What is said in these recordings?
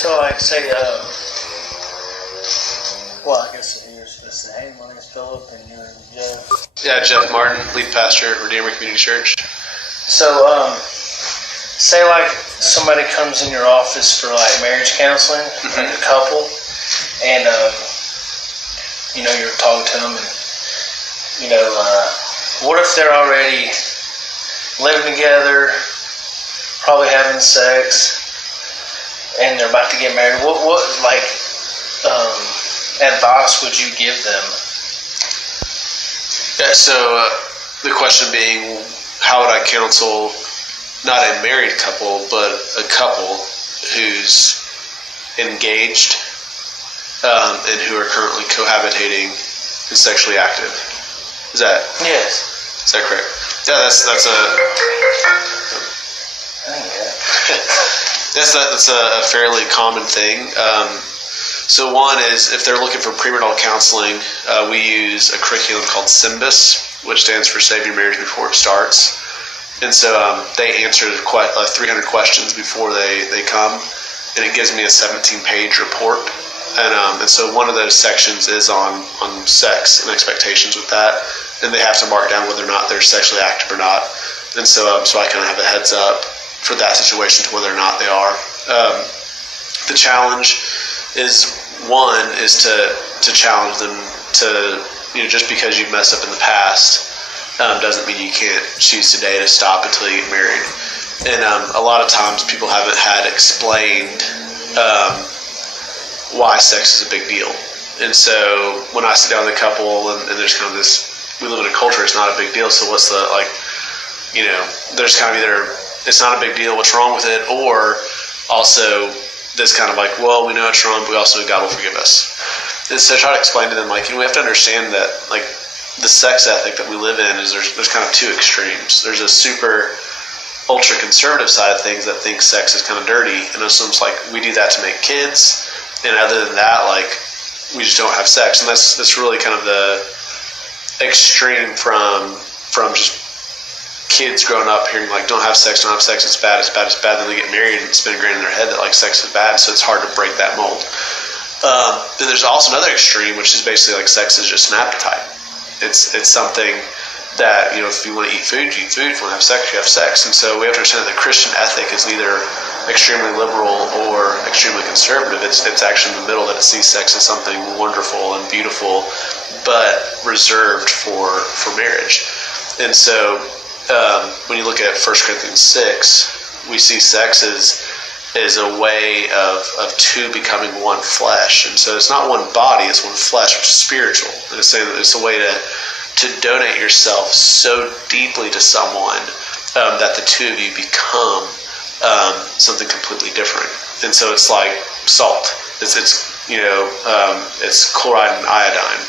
So, like, say, well, I guess you're supposed to say, hey, my name's Philip, and you're Jeff. Yeah, Jeff Martin, lead pastor at Redeemer Community Church. So, say, like, somebody comes in your office for, like, marriage counseling, like a couple, and, you know, you're talking to them, and, you know, what if they're already living together, probably having sex, and they're about to get married? What advice would you give them? Yeah, so the question being, how would I counsel not a married couple, but a couple who's engaged and who are currently cohabitating and sexually active? Is that? Yes. Is that correct? Yeah, that's a fairly common thing. So one is, if they're looking for premarital counseling, we use a curriculum called SYMBIS, which stands for Save Your Marriage Before It Starts. And so they answer 300 questions before they come, and it gives me a 17-page report. And so one of those sections is on sex and expectations with that, and they have to mark down whether or not they're sexually active or not. And so I kind of have a heads up for that situation to whether or not they are. The challenge is, one, is to challenge them to, you know, just because you've messed up in the past doesn't mean you can't choose today to stop until you get married. And a lot of times people haven't had explained why sex is a big deal. And so when I sit down with a couple and there's kind of this, we live in a culture, it's not a big deal, so what's the, like, you know, there's kind of either it's not a big deal, what's wrong with it, or also this kind of like, well, we know it's wrong, but we also, God will forgive us. And so I try to explain to them, like, you know, we have to understand that, like, the sex ethic that we live in is there's kind of two extremes. There's a super ultra conservative side of things that thinks sex is kind of dirty, and it's almost like we do that to make kids, and other than that, like, we just don't have sex. And that's really kind of the extreme from just kids growing up hearing, like, don't have sex, it's bad, then they get married and it's been ingrained in their head that, like, sex is bad, so it's hard to break that mold. Then there's also another extreme, which is basically like sex is just an appetite. It's something that, you know, if you want to eat food, you eat food. If you want to have sex, you have sex. And so we have to understand that the Christian ethic is neither extremely liberal or extremely conservative. It's actually in the middle, that it sees sex as something wonderful and beautiful, but reserved for marriage. And so when you look at 1 Corinthians 6, we see sex is a way of two becoming one flesh. And so it's not one body, it's one flesh, which is spiritual. And it's saying that it's a way to donate yourself so deeply to someone that the two of you become something completely different. And so it's like salt. It's chloride and iodine.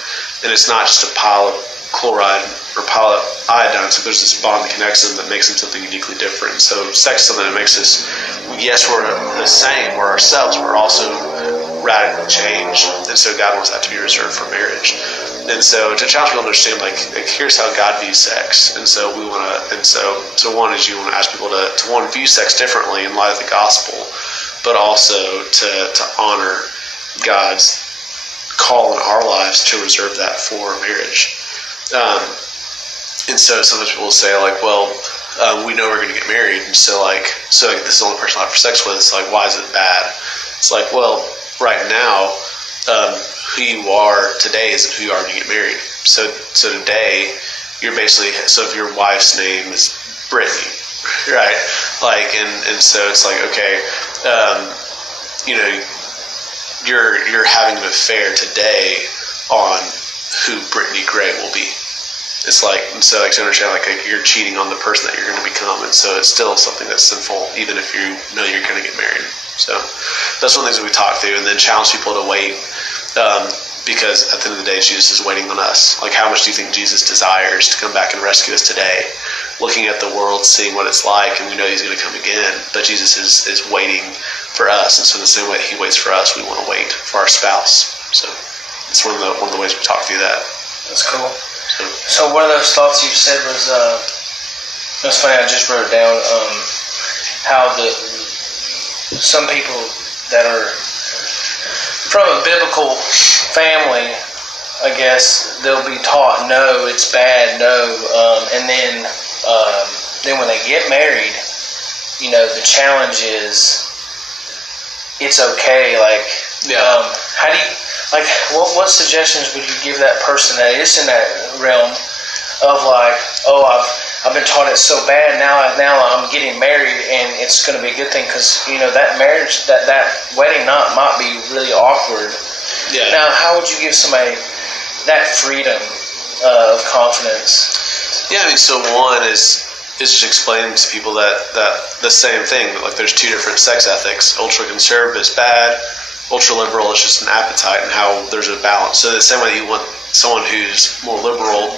And it's not just a pile of chloride or pile of iodine, so there's this bond that connects them that makes them something uniquely different. So sex is something that makes us, yes, we're the same, we're ourselves, we're also radically changed, and so God wants that to be reserved for marriage. And so to challenge people to understand, like here's how God views sex, and so we want to, and so one is you want to ask people to one, view sex differently in light of the gospel, but also to honor God's call in our lives to reserve that for marriage. And so sometimes people will say, like, well, we know we're going to get married, and so this is the only person I'll have sex with. It's like, why is it bad? It's like, well, right now, who you are today isn't who you are when you get married. So today, you're basically, so if your wife's name is Brittany, right? Like, and so it's like, okay, you know, you're having an affair today on who Brittany Gray will be. It's like, and so like to understand, like you're cheating on the person that you're going to become, and so it's still something that's sinful, even if you know you're going to get married. So that's one of the things that we talk through, and then challenge people to wait, because at the end of the day, Jesus is waiting on us. Like, how much do you think Jesus desires to come back and rescue us today? Looking at the world, seeing what it's like, and we know he's going to come again, but Jesus is waiting for us, and so in the same way that he waits for us, we want to wait for our spouse. So it's one of the ways we talk through that. That's cool. So one of those thoughts you said was, it was funny, I just wrote it down, how some people that are from a biblical family, I guess they'll be taught no, it's bad, no, and then when they get married, the challenge is it's okay. Like, how do you what suggestions would you give that person that is in that realm of like, oh, I've been taught it's so bad, now I'm getting married and it's going to be a good thing, because that marriage, that wedding might be really awkward. Yeah. Now, how would you give somebody that freedom of confidence? Yeah, I mean, so one is just explaining to people that the same thing, like there's two different sex ethics. Ultra conservative is bad, ultra liberal is just an appetite, and how there's a balance. So the same way you want someone who's more liberal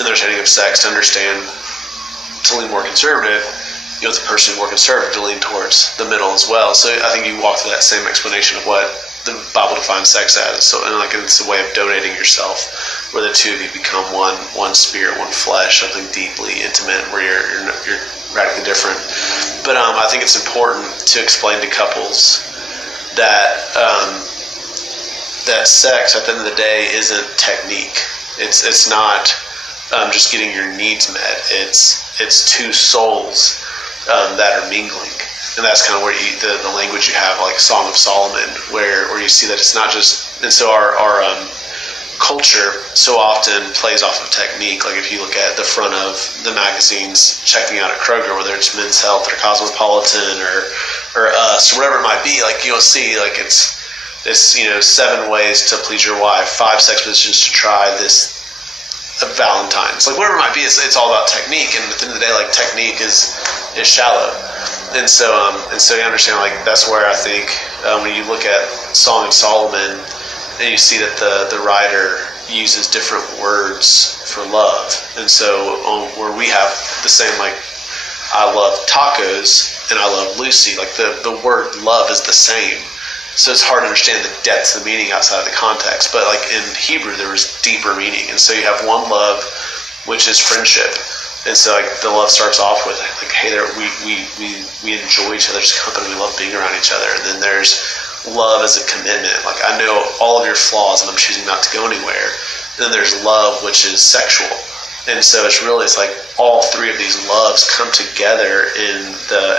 in their understanding of sex to understand, to lean more conservative, you want the person more conservative to lean towards the middle as well. So I think you walk through that same explanation of what the Bible defines sex as. So, and like it's a way of donating yourself, where the two of you become one spirit, one flesh, something deeply intimate, where you're radically different. But I think it's important to explain to couples that that sex at the end of the day isn't technique. It's not just getting your needs met. It's two souls that are mingling. And that's kind of where the language you have, like Song of Solomon, where you see that it's not just. And so our culture so often plays off of technique. Like if you look at the front of the magazines checking out at Kroger, whether it's Men's Health or Cosmopolitan or Us or whatever it might be, like you'll see like it's 7 ways to please your wife, 5 sex positions to try, this Valentine's, like whatever it might be. It's all about technique, and at the end of the day, like technique is shallow. And so you understand, like that's where I think when you look at Song of Solomon and you see that the writer uses different words for love, and so where we have the same, like I love tacos and I love Lucy, like the word love is the same. So it's hard to understand the depth of the meaning outside of the context. But like in Hebrew, there was deeper meaning. And so you have one love, which is friendship. And so like the love starts off with like, hey, we enjoy each other's company. We love being around each other. And then there's love as a commitment. Like I know all of your flaws and I'm choosing not to go anywhere. And then there's love, which is sexual. And so it's like all 3 of these loves come together in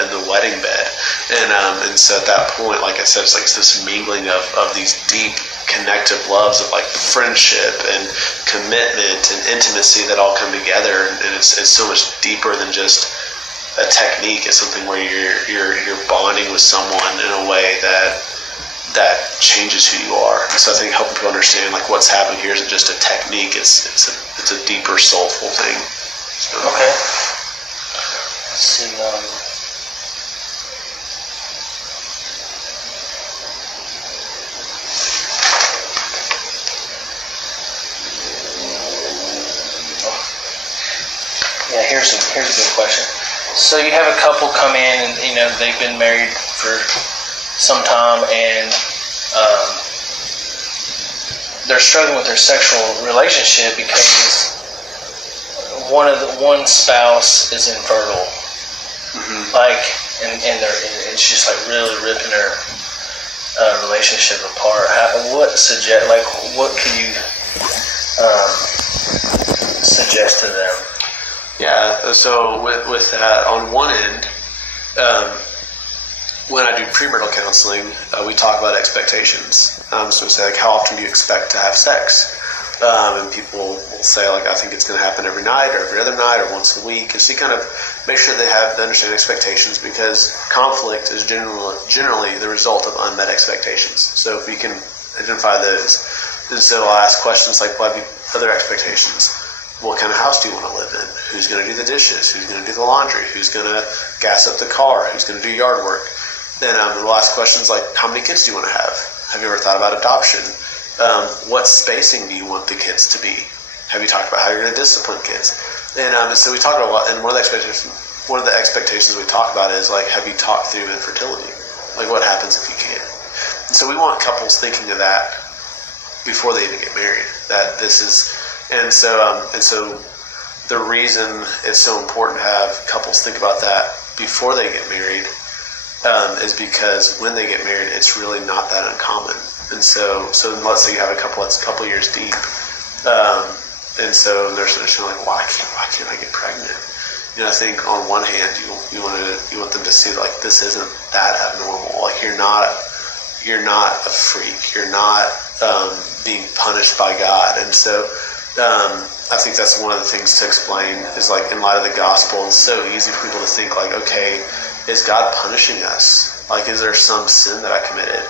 the wedding bed, and so at that point, like I said, it's like this mingling of these deep connective loves of like friendship and commitment and intimacy that all come together, and it's so much deeper than just a technique. It's something where you're bonding with someone in a way that changes who you are. And so I think helping people understand like what's happening here isn't just a technique, it's a deeper soulful thing. So. Okay. Let's see. Yeah, here's a good question. So you have a couple come in and they've been married for some time, and they're struggling with their sexual relationship because one spouse is infertile, like, and it's just like really ripping their relationship apart. What could you suggest to them? Yeah. So with that, on one end. When I do premarital counseling, we talk about expectations. So we say, like, how often do you expect to have sex? And people will say, like, I think it's going to happen every night or every other night or once a week. And so you kind of make sure they understand expectations, because conflict is generally the result of unmet expectations. So if we can identify those, then so I'll ask questions like, what have you other expectations? What kind of house do you want to live in? Who's going to do the dishes? Who's going to do the laundry? Who's going to gas up the car? Who's going to do yard work? Then we'll ask questions like, how many kids do you want to have? Have you ever thought about adoption? What spacing do you want the kids to be? Have you talked about how you're going to discipline kids? And so we talk a lot, and one of the expectations we talk about is like, have you talked through infertility? Like, what happens if you can't? And so we want couples thinking of that before they even get married. That this is, and so the reason it's so important to have couples think about that before they get married is because when they get married, it's really not that uncommon. And so let's say you have a couple that's a couple years deep, and so they're sort of like, why can't I get pregnant? I think on one hand you want them to see like this isn't that abnormal. Like you're not a freak. You're not being punished by God. And so I think that's one of the things to explain is like in light of the gospel, it's so easy for people to think like, okay, is God punishing us? Like, is there some sin that I committed?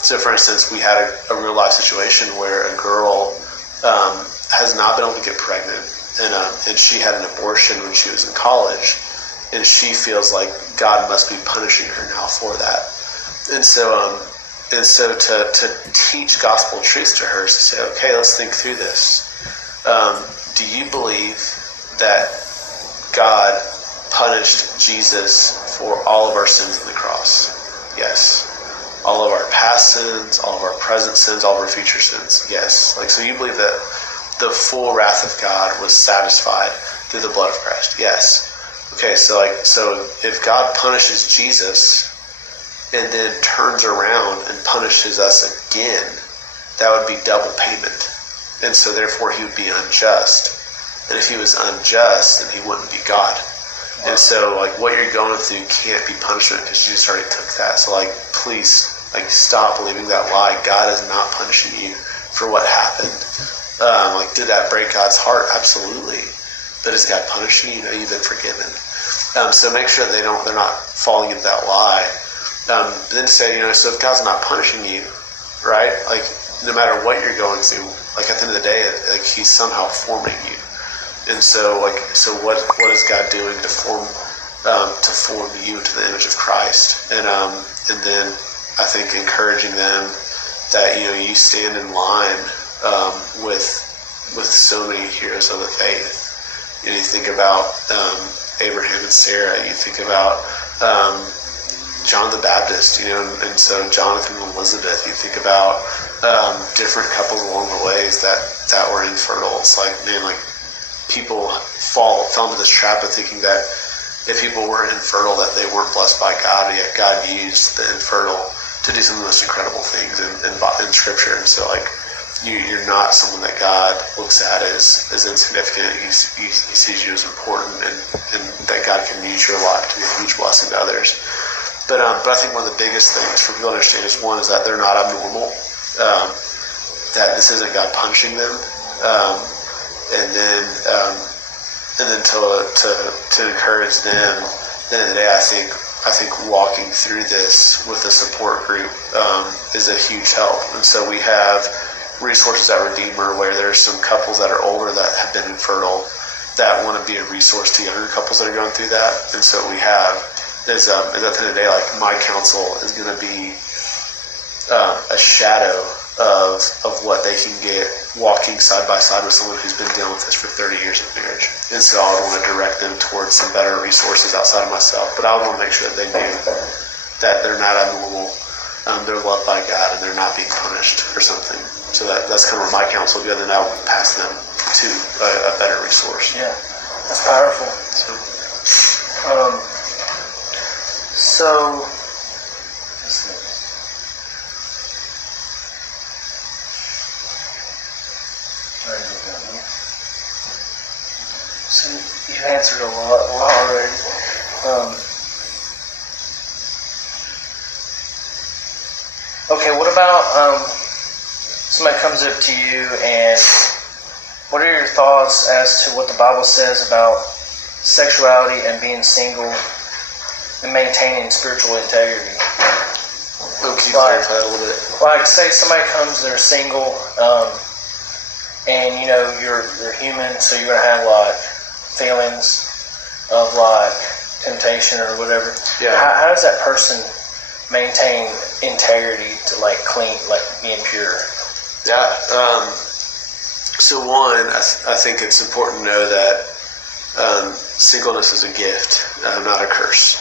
So for instance, we had a real life situation where a girl has not been able to get pregnant, and she had an abortion when she was in college, and she feels like God must be punishing her now for that. And so to teach gospel truths to her is to say, okay, let's think through this. Do you believe that God punished Jesus for all of our sins on the cross? Yes. All of our past sins, all of our present sins, all of our future sins? Yes. Like, so you believe that the full wrath of God was satisfied through the blood of Christ? Yes. Okay, so if God punishes Jesus and then turns around and punishes us again, that would be double payment. And so therefore he would be unjust. And if he was unjust, then he wouldn't be God. And so like what you're going through can't be punishment because Jesus already took that. So like please like stop believing that lie. God is not punishing you for what happened. Like did that break God's heart? Absolutely. But is God punishing you? No, you've been forgiven. So make sure they're not falling into that lie. But then say, so if God's not punishing you, right? Like no matter what you're going through, like at the end of the day, like he's somehow forming you. And so what is God doing to form you into the image of Christ? And then I think encouraging them that you stand in line with so many heroes of the faith. You think about Abraham and Sarah. You think about John the Baptist, and so Jonathan and Elizabeth. You think about different couples along the ways that were infertile. It's like, man, like people fell into this trap of thinking that if people were infertile, that they weren't blessed by God, yet God used the infertile to do some of the most incredible things in Scripture. And so, like, you're not someone that God looks at as insignificant. He sees you as important, and that God can use your life to be a huge blessing to others. But I think one of the biggest things for people to understand is, one, is that they're not abnormal, that this isn't God punishing them, and then to encourage them. At the end of the day, I think walking through this with a support group is a huge help. And so we have resources at Redeemer where there's some couples that are older that have been infertile that want to be a resource to younger couples that are going through that. And so we have is at the end of the day, like my counsel is going to be a shadow of what they can get walking side by side with someone who's been dealing with this for 30 years of marriage. And so I would want to direct them towards some better resources outside of myself. But I would want to make sure that they knew that they're not abnormal, they're loved by God, and they're not being punished for something. So that's kind of where my counsel would go, then I would pass them to a better resource. Yeah, that's powerful. So you've answered a lot already. Okay, what about somebody comes up to you and what are your thoughts as to what the Bible says about sexuality and being single and maintaining spiritual integrity? Can you clarify that a little bit? Like, say somebody comes, they're single, and you're human, so you're gonna have like feelings of like temptation or whatever. Yeah. How does that person maintain integrity to like clean, like being pure? Yeah. So one, I think it's important to know that singleness is a gift, not a curse.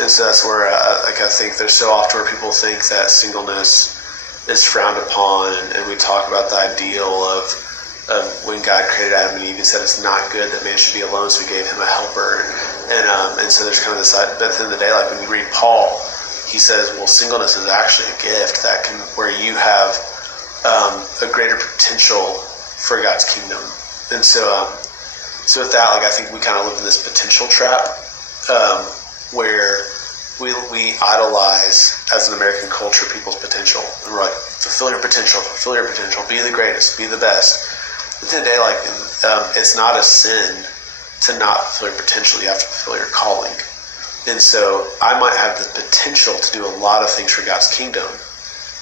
And so that's where I think there's so often where people think that singleness is frowned upon, and we talk about the ideal of when God created Adam and Eve, he said it's not good that man should be alone, so he gave him a helper. And so there's kind of this, but at the end of the day, like when you read Paul, he says, well, singleness is actually a gift where you have a greater potential for God's kingdom. And so with that, like, I think we kind of live in this potential trap where we idolize, as an American culture, people's potential. And we're like, fulfill your potential, be the greatest, be the best. At the end of the day, like, it's not a sin to not fulfill your potential. You have to fulfill your calling. And so I might have the potential to do a lot of things for God's kingdom,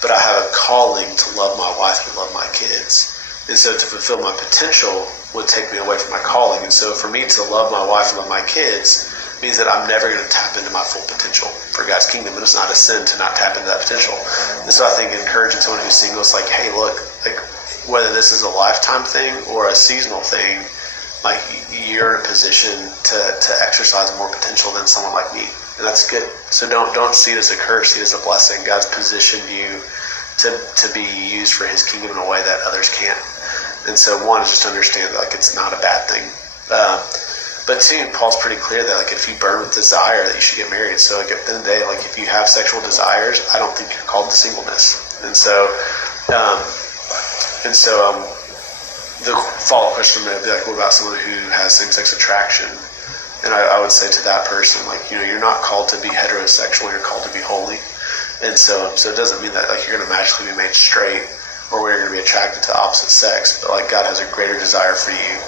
but I have a calling to love my wife and love my kids. And so to fulfill my potential would take me away from my calling. And so for me to love my wife and love my kids means that I'm never going to tap into my full potential for God's kingdom. And it's not a sin to not tap into that potential. And so I think encouraging someone who's single is like, hey, look, like, whether this is a lifetime thing or a seasonal thing, like, you're in a position to exercise more potential than someone like me. And that's good. So don't see it as a curse, see it as a blessing. God's positioned you to be used for his kingdom in a way that others can't. And so one is just understand that, like, it's not a bad thing. But two, Paul's pretty clear that, like, if you burn with desire, that you should get married. So, like, at the end of the day, like, if you have sexual desires, I don't think you're called to singleness. And so the follow-up question may be like, what about someone who has same-sex attraction? And I would say to that person, like, you're not called to be heterosexual, you're called to be holy. And so it doesn't mean that, like, you're going to magically be made straight or where you're going to be attracted to the opposite sex, but, like, God has a greater desire for you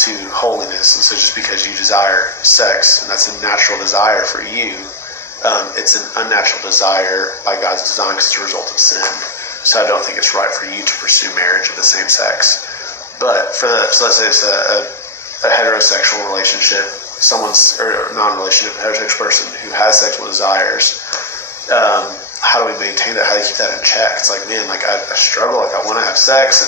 to holiness. And so just because you desire sex, and that's a natural desire for you, it's an unnatural desire by God's design because it's a result of sin. So I don't think it's right for you to pursue marriage of the same sex. But so let's say it's a heterosexual relationship, or non-relationship, a heterosexual person who has sexual desires. How do we maintain that? How do you keep that in check? It's like, man, like, I struggle, like, I want to have sex,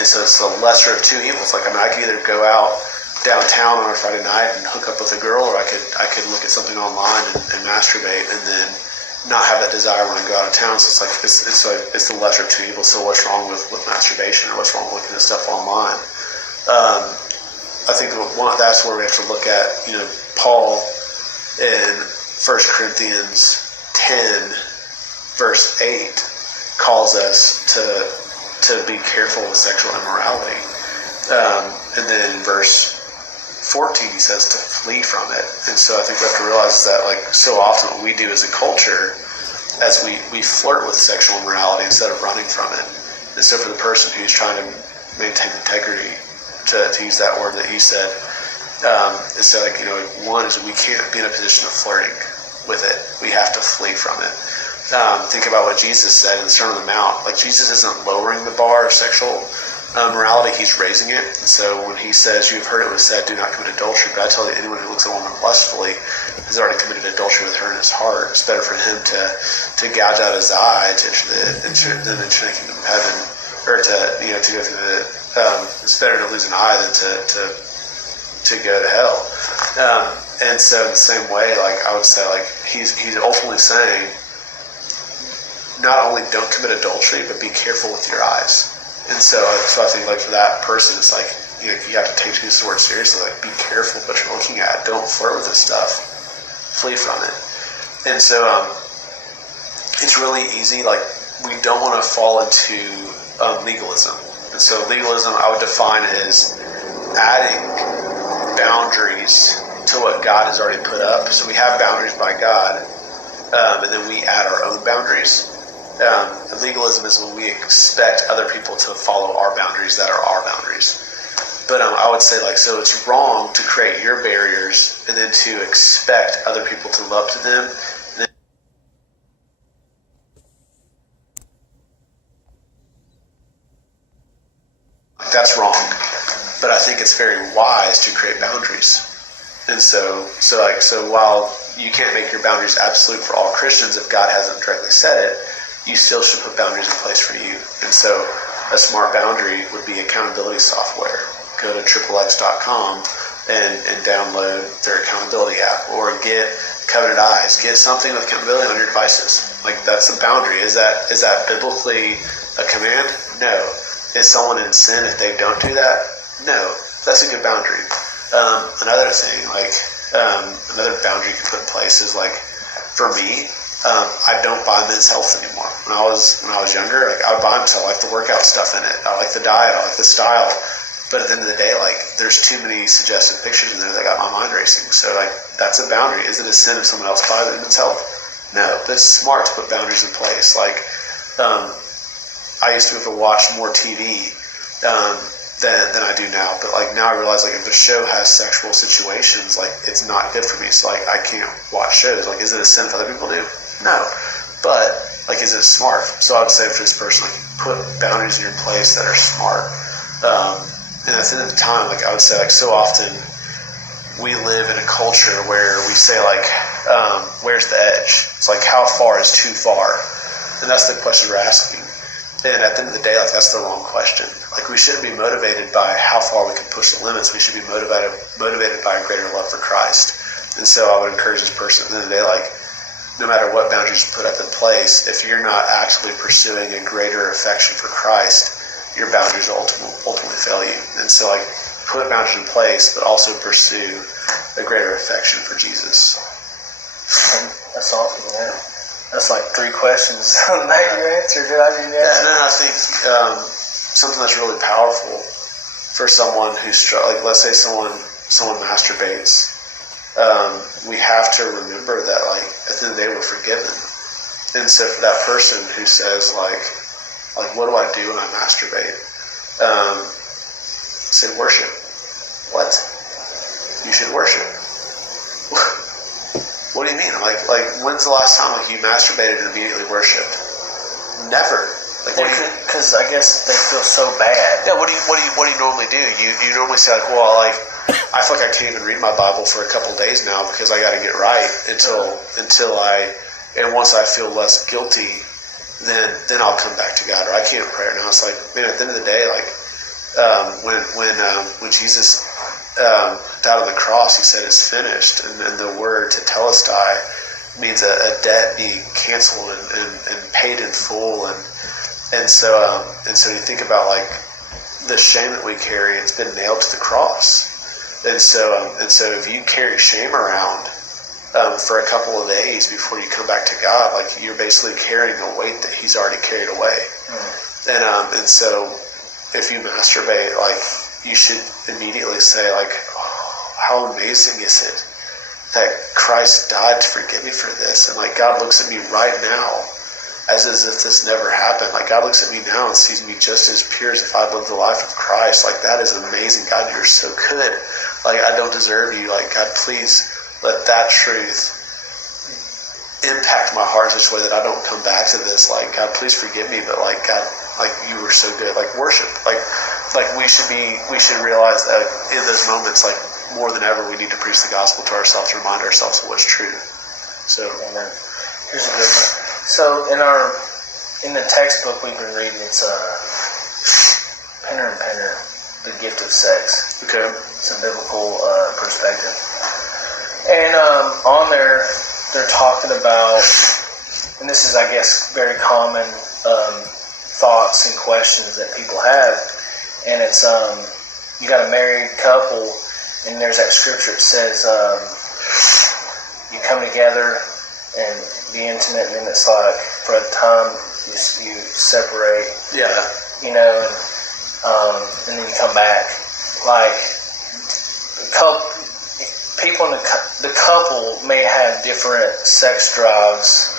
and so it's the lesser of two evils. Like, I mean, I could either go out downtown on a Friday night and hook up with a girl, or I could look at something online and masturbate, and then not have that desire when I go out of town. So it's like it's the lesser of two evils. So what's wrong with masturbation, or what's wrong with looking at stuff online? I think that's where we have to look at, Paul in 1 Corinthians 10 verse 8 calls us to be careful with sexual immorality, and then in verse 14 he says to flee from it. And so I think we have to realize that, like, so often what we do as a culture, as we flirt with sexual immorality instead of running from it. And so for the person who's trying to maintain integrity, to use that word that he said, it's like, one is we can't be in a position of flirting with it. We have to flee from it. Think about what Jesus said in the Sermon on the Mount. Like, Jesus isn't lowering the bar of sexual morality, he's raising it. And so when he says, you've heard it was said, do not commit adultery, but I tell you, anyone who looks at a woman lustfully has already committed adultery with her in his heart. It's better for him to gouge out his eye to enter the kingdom of heaven, or to go through the. It's better to lose an eye than to go to hell. And so in the same way, like, I would say, like, he's ultimately saying, not only don't commit adultery, but be careful with your eyes. And so I think, like, for that person, it's like, you have to take this word seriously. Like, be careful what you're looking at. Don't flirt with this stuff. Flee from it. And so it's really easy. Like, we don't want to fall into legalism. And so legalism, I would define as adding boundaries to what God has already put up. So we have boundaries by God, and then we add our own boundaries. Legalism is when we expect other people to follow our boundaries that are our boundaries. But I would say, like, so it's wrong to create your barriers and then to expect other people to live up to them. That's wrong. But I think it's very wise to create boundaries. And so while you can't make your boundaries absolute for all Christians, if God hasn't directly said it, you still should put boundaries in place for you. And so a smart boundary would be accountability software. Go to XXX.com and download their accountability app, or get Covenant Eyes. Get something with accountability on your devices. Like, that's a boundary. Is that biblically a command? No. Is someone in sin if they don't do that? No. That's a good boundary. Another thing, like, another boundary you can put in place is, like, for me, I don't buy Men's Health anymore. When I was younger, like I would buy them because I like the workout stuff in it. I like the diet. I like the style. But at the end of the day, like there's too many suggestive pictures in there that got my mind racing. So like that's a boundary. Is it a sin if someone else buys it in Men's Health? No, but it's smart to put boundaries in place. Like I used to have to watch more TV than I do now. But like now I realize like if the show has sexual situations, like it's not good for me. So like I can't watch shows. Like is it a sin if other people do? No. But like is it smart? So I would say for this person, like put boundaries in your place that are smart. And at the end of the time, like I would say, like so often we live in a culture where we say like, where's the edge? It's like how far is too far? And that's the question we're asking. And at the end of the day, like that's the wrong question. Like we shouldn't be motivated by how far we can push the limits. We should be motivated by a greater love for Christ. And so I would encourage this person at the end of the day, like no matter what boundaries you put up in place, if you're not actively pursuing a greater affection for Christ, your boundaries will ultimately fail you. And so like put boundaries in place, but also pursue a greater affection for Jesus. That's awesome, man. That's like 3 questions that you answered. Did I do that? Yeah, and then I think something that's really powerful for someone who's like, let's say someone masturbates. We have to remember that like at the end of the day we're forgiven. And so for that person who says like what do I do when I masturbate? Say worship. What? You should worship. What do you mean? Like when's the last time like you masturbated and immediately worshipped? Never. Like because I guess they feel so bad. Yeah. What do you normally do? You normally say like, well, like I feel like I can't even read my Bible for a couple days now because I got to get right until once I feel less guilty. Then I'll come back to God, or I can't pray now. It's like, man, at the end of the day, like when Jesus died on the cross, he said it's finished, and the word tetelestai means a debt being canceled and paid in full, and so you think about like the shame that we carry, it's been nailed to the cross, and so if you carry shame around for a couple of days before you come back to God, like you're basically carrying a weight that He's already carried away. And so if you masturbate, like you should immediately say like, oh, how amazing is it that Christ died to forgive me for this? And like God looks at me right now as if this never happened. Like God looks at me now and sees me just as pure as if I'd lived the life of Christ. Like that is amazing. God, you're so good. Like I don't deserve you. Like God, please let that truth impact my heart in such a way that I don't come back to this. Like, God, please forgive me, but like, God, like you were so good. Like worship. Like we should realize that in those moments, like more than ever, we need to preach the gospel to ourselves, remind ourselves of what's true. So, amen. Here's a good one. So in the textbook we've been reading, it's Penner and Penner, The Gift of Sex. Okay. It's a biblical perspective. And on there, they're talking about, and this is, I guess, very common thoughts and questions that people have. And it's, you got a married couple, and there's that scripture that says, you come together and be intimate, and then it's like, for a time, you separate. Yeah. You know, and then you come back. Like, people in the couple may have different sex drives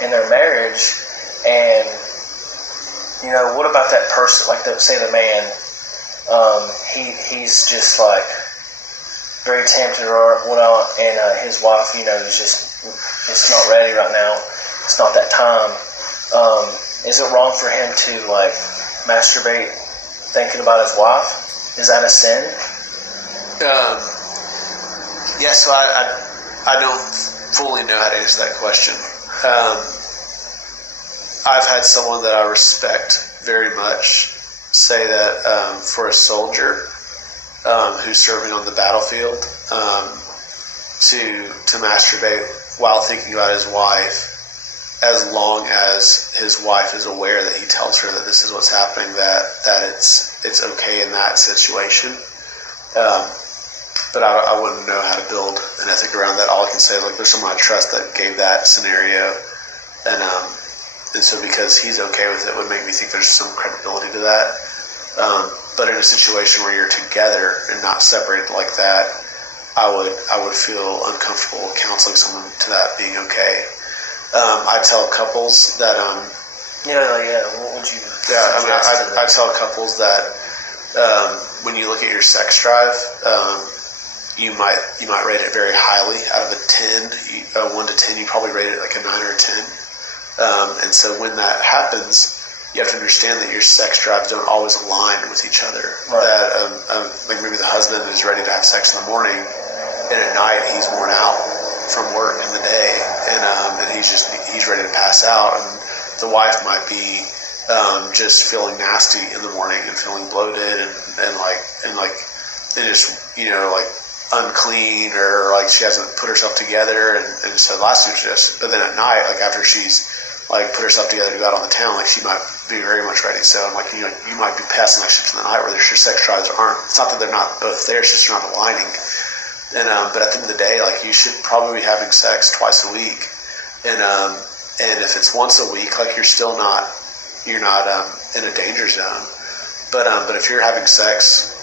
in their marriage, and you know, what about that person? Like, say the man, he's just like very tempted or whatnot, and his wife, you know, is just it's not ready right now. It's not that time. Is it wrong for him to like masturbate thinking about his wife? Is that a sin? Yeah, so I don't fully know how to answer that question. I've had someone that I respect very much say that for a soldier who's serving on the battlefield, to masturbate while thinking about his wife, as long as his wife is aware that he tells her that this is what's happening, that it's okay in that situation. but I wouldn't know how to build an ethic around that. All I can say is like there's someone I trust that gave that scenario, and so because he's okay with it would make me think there's some credibility to that. But in a situation where you're together and not separated like that, I would feel uncomfortable counseling someone to that being okay. I tell couples that what would you I tell couples that when you look at your sex drive, you might rate it very highly. Out of a 10, 1 to 10, you probably rate it like a 9 or a 10. And so when that happens, you have to understand that your sex drives don't always align with each other. Right. That like maybe the husband is ready to have sex in the morning, and at night he's worn out from work in the day, and he's ready to pass out, and the wife might be just feeling nasty in the morning and feeling bloated and just like unclean, or like she hasn't put herself together, and so last week but then at night, like after she's like put herself together to go out on the town, like she might be very much ready. So I'm like, you might be passing like ships in the night where your sex drives aren't. It's not that they're not both there; it's just not aligning. And but at the end of the day, like you should probably be having sex twice a week, and if it's once a week, like you're not in a danger zone. But if you're having sex,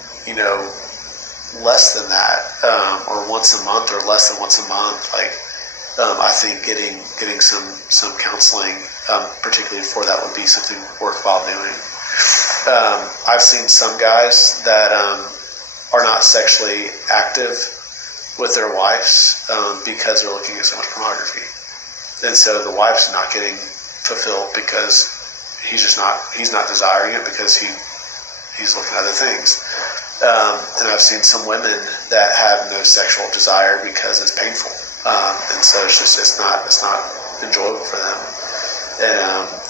less than that, or once a month or less than once a month, like. I think getting some counseling, particularly for that, would be something worthwhile doing. I've seen some guys that are not sexually active with their wives because they're looking at so much pornography, and so the wife's not getting fulfilled because he's not desiring it because he's looking at other things. And I've seen some women that have no sexual desire because it's painful. And so it's not enjoyable for them,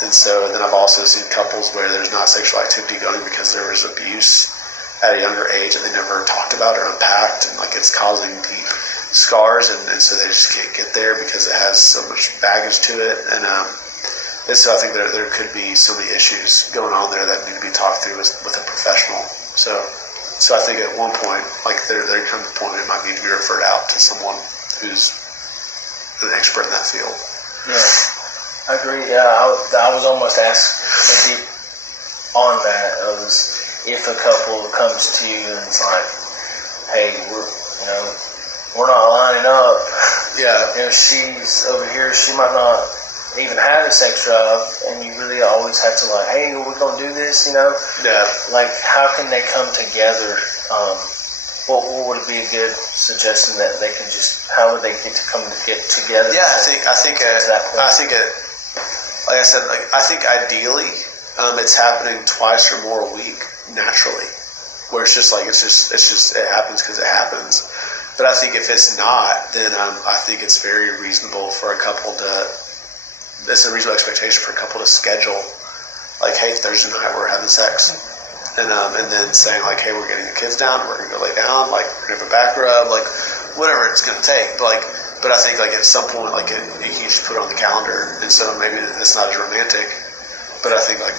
and so then I've also seen couples where there's not sexual activity going because there was abuse at a younger age that they never talked about or unpacked, and like it's causing deep scars, and so they just can't get there because it has so much baggage to it, and so I think there could be so many issues going on there that need to be talked through with a professional. So I think at one point, like there comes a point it might need to be referred out to someone who's an expert in that field. Yeah, I agree. Yeah, I was almost asked on that. It was if a couple comes to you and it's like, hey, we're not lining up. Yeah. She's over here. She might not even have a sex drive, and you really always have to like, hey, we're gonna do this. Yeah. Like, how can they come together? What would be a good suggestion that they can how would they get together? Yeah, I think like I said, like I think ideally, it's happening twice or more a week naturally, where it's just it happens because it happens. But I think if it's not, then I think it's very reasonable for a couple it's a reasonable expectation for a couple to schedule, like, hey, Thursday night we're having sex. And then saying like, hey, we're getting the kids down, we're gonna go lay down, like we're gonna have a back rub, like whatever it's gonna take. But I think like at some point, like you can just put it on the calendar, and so maybe it's not as romantic. But I think like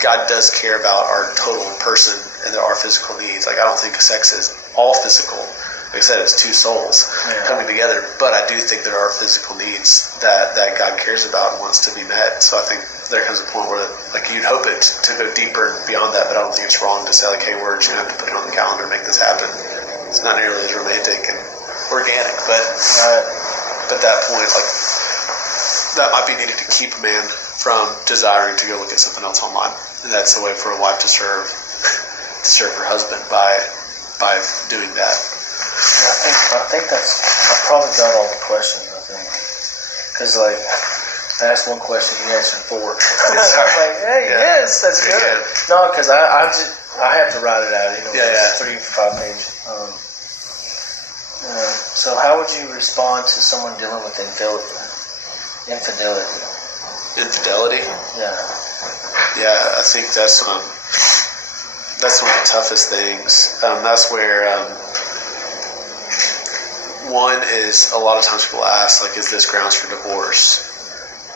God does care about our total person and our physical needs. Like I don't think sex is all physical. Like I said, it's two souls coming together. But I do think there are physical needs that God cares about and wants to be met. So I think there comes a point where like you'd hope it to go deeper and beyond that, but I don't think it's wrong to say like, hey, we're just gonna have to put it on the calendar and make this happen. It's not nearly as romantic and organic, but at that point, like that might be needed to keep a man from desiring to go look at something else online, and that's a way for a wife to serve her husband by doing that. I think I've probably got all the questions. I think because like. I asked one question, you answered 4. I was like, hey, yes, that's good. No, because I have to write it out. It's 3 or 5 pages. So how would you respond to someone dealing with infidelity? Infidelity? Yeah. Yeah, I think that's one of the toughest things. That's where one is a lot of times people ask, like, is this grounds for divorce?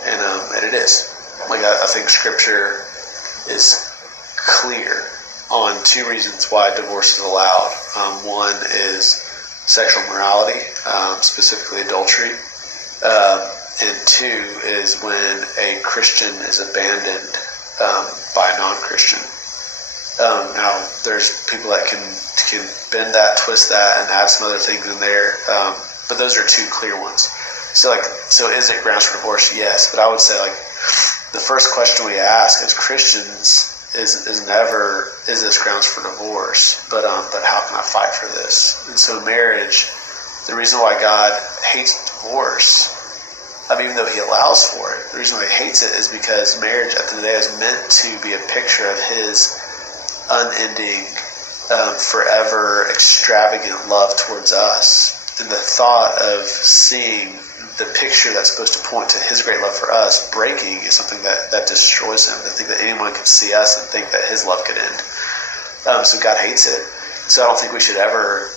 And it is. Like I think Scripture is clear on 2 reasons why divorce is allowed. One is sexual morality, specifically adultery. And two is when a Christian is abandoned by a non-Christian. Now, there's people that can bend that, twist that, and add some other things in there. But those are two clear ones. So is it grounds for divorce? Yes. But I would say, the first question we ask as Christians is never, is this grounds for divorce? But how can I fight for this? And so marriage, the reason why God hates divorce, even though he allows for it, the reason why he hates it is because marriage at the end of the day is meant to be a picture of his unending, forever, extravagant love towards us. And the thought of seeing the picture that's supposed to point to his great love for us breaking is something that destroys him. To think that anyone could see us and think that his love could end. So God hates it. So I don't think we should ever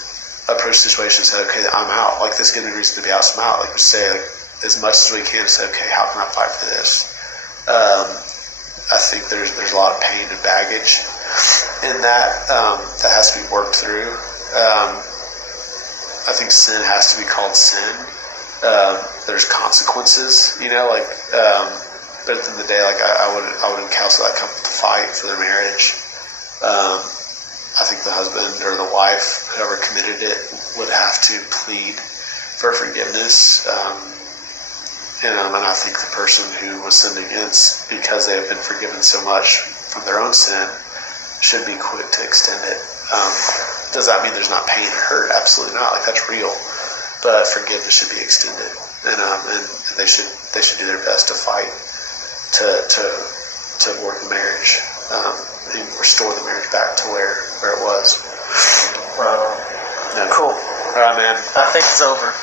approach situations and say, okay, I'm out. This gives me reason to be out, so I'm out. We say, as much as we can, say, okay, how can I fight for this? I think there's a lot of pain and baggage in that has to be worked through. I think sin has to be called sin. There's consequences, but at the end of the day, I wouldn't counsel that couple to fight for their marriage. I think the husband or the wife, whoever committed it, would have to plead for forgiveness. And I think the person who was sinned against, because they have been forgiven so much from their own sin, should be quick to extend it. Does that mean there's not pain and hurt? Absolutely not. That's real. But forgiveness should be extended, and they should do their best to fight to work the marriage and restore the marriage back to where it was. Right on. Yeah. Cool. All right, man. I think it's over.